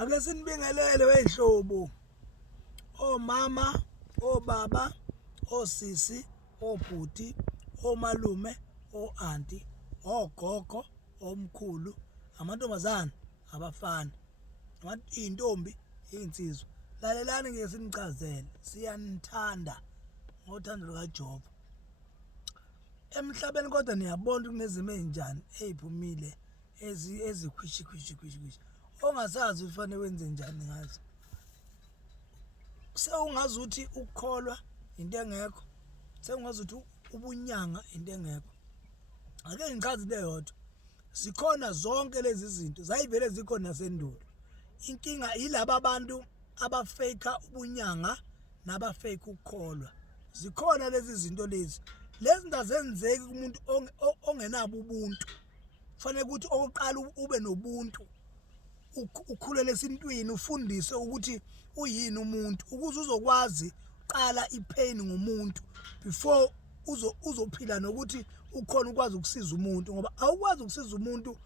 Ake sinibingelele wey'hlobo, omama, obaba, osisi, obhuti, omalume, o-anti, ogogo, omkhulu, amantombazane, abafana, iy'ntombi, iy'nsizwa. Lalelani ngeke sinichazele, siyanithanda ngothando lukaJehova. Emhlabeni kodwa niyabona ukuthi kunezimo ey'njani ey'phumile ezikhwishi. Ongasazi ufanele wenze njani ngazo. Sewungazi ukuthi ukukholwa into engekho, sewungazi ukuthi ubunyanga into engekho. Ake ngichaze into eyodwa. Zikhona zonke lezi zinto, zayivele zikhona nasendulo. Inkinga yilaba abantu abafeyika ubunyanga nabafeyika ukukholwa. Zikhona lezi zinto lezi. Lezi zinto azenzeki kumuntu ongenabo ubuntu. Kufanele ukuthi oqala ube nobuntu. Ukhulele esintwini, ufundise ukuthi uyini umuntu ukuze uzokwazi uqala ipain ngomuntu before uzophila nokuthi ukhona ukwazi ukusiza umuntu, ngoba awukwazi ukusiza umuntu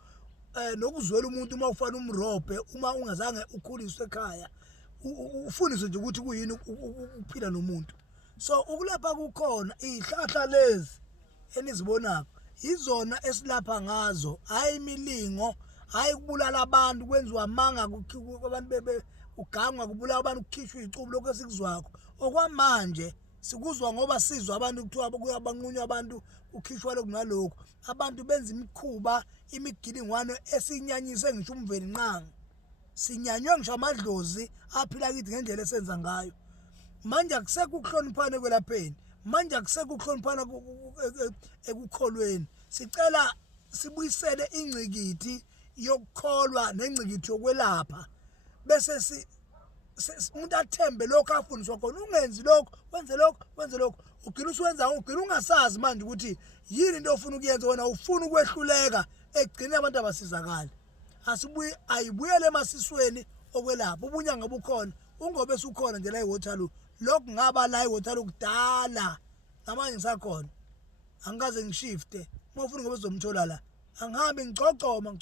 nokuzwela umuntu uma ufana umrobhe uma ungazange ukhuliswe ekhaya. Ufundiswe nje ukuthi kuyini ukuphila nomuntu. So ukulapha kukhona izihlahla lezi enizibonako izona esilapha ngazo, hayi imilingo, hayi kubulala abantu, kwenziwa amanga abantu ugangwa kubulala abantu, kukhishwa izicubu lokho esikuzwakho. Okwamanje sikuzwa ngoba sizwa abantu kuthiwa kuyabanqunywa abantu, kukhishwa lokhu nalokhu. Abantu benza imikhuba, imigilingwane esinyanyise ngisho umveli nqangi. Sinyanywe ngisho amadlozi aphila kithi ngendlela esenza ngayo. Manje akusekho ukuhloniphana ekwelapheni, manje akusekho ukuhloniphana ekukholweni. Sicela sibuyisele ingcikithi yokukholwa nengcikithi yokwelapha, bese umuntu athembe lokho afundiswa khona. Ungenzi lokho, wenze lokho, ugcina usuwenza, ugcina ungasazi manje ukuthi yini into ofuna ukuyenza. Wena ufuna ukwehluleka, ekugcineni abantu abasizakali. Ayibuyele emasisweni okwelapha. Ubunyanga bukhona, ungobese ukhona nje la eWaterloo. Lokhu ngaba la eWaterloo kudala, namanje ngisakhona. Angikaze ngishifte. Uma ufuna ngoba uzomthola la, angihambi ngicocoma.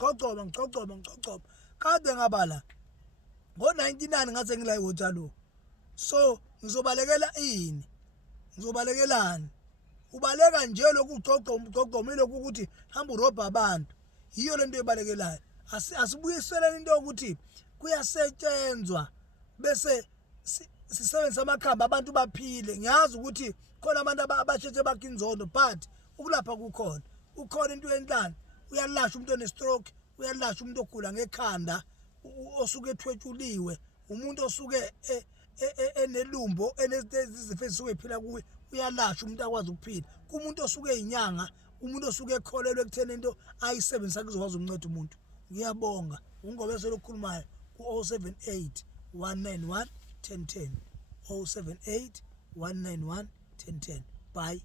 Kade ngaba la ngo-99 ngase ngila eWaterloo. So ngizobalekela ini? Ngizobalekelani? Ubaleka nje lokhu ugcogcoma ilokhu ukuthi hamba urobha abantu. Yiyo lento ebalekelayo. Asibuyiseleni into yokuthi kuyasetshenzwa bese sisebenzisa amakhambi abantu baphile. Ngiyazi ukuthi khona abantu abasheshe bakha inzondo, but ukulapha kukhona. Ukhona into yenhlani, uyalasha umuntu one-stroke, uyalasha umuntu ogula ngekhanda, osuke ethwetshuliwe, umuntu osuke enelumbo, enezifo ezisuke ephila kuye, uyalasha umuntu akwazi ukuphila. Kumuntu osuke inyanga, umuntu osuke ekholelwe ekutheni into ayisebenzisa kuzokwazi ukunceda umuntu. Ngiyabonga. Ungobese lokukhulumayo ku-078 191 1010. 078 191 1010. Bye.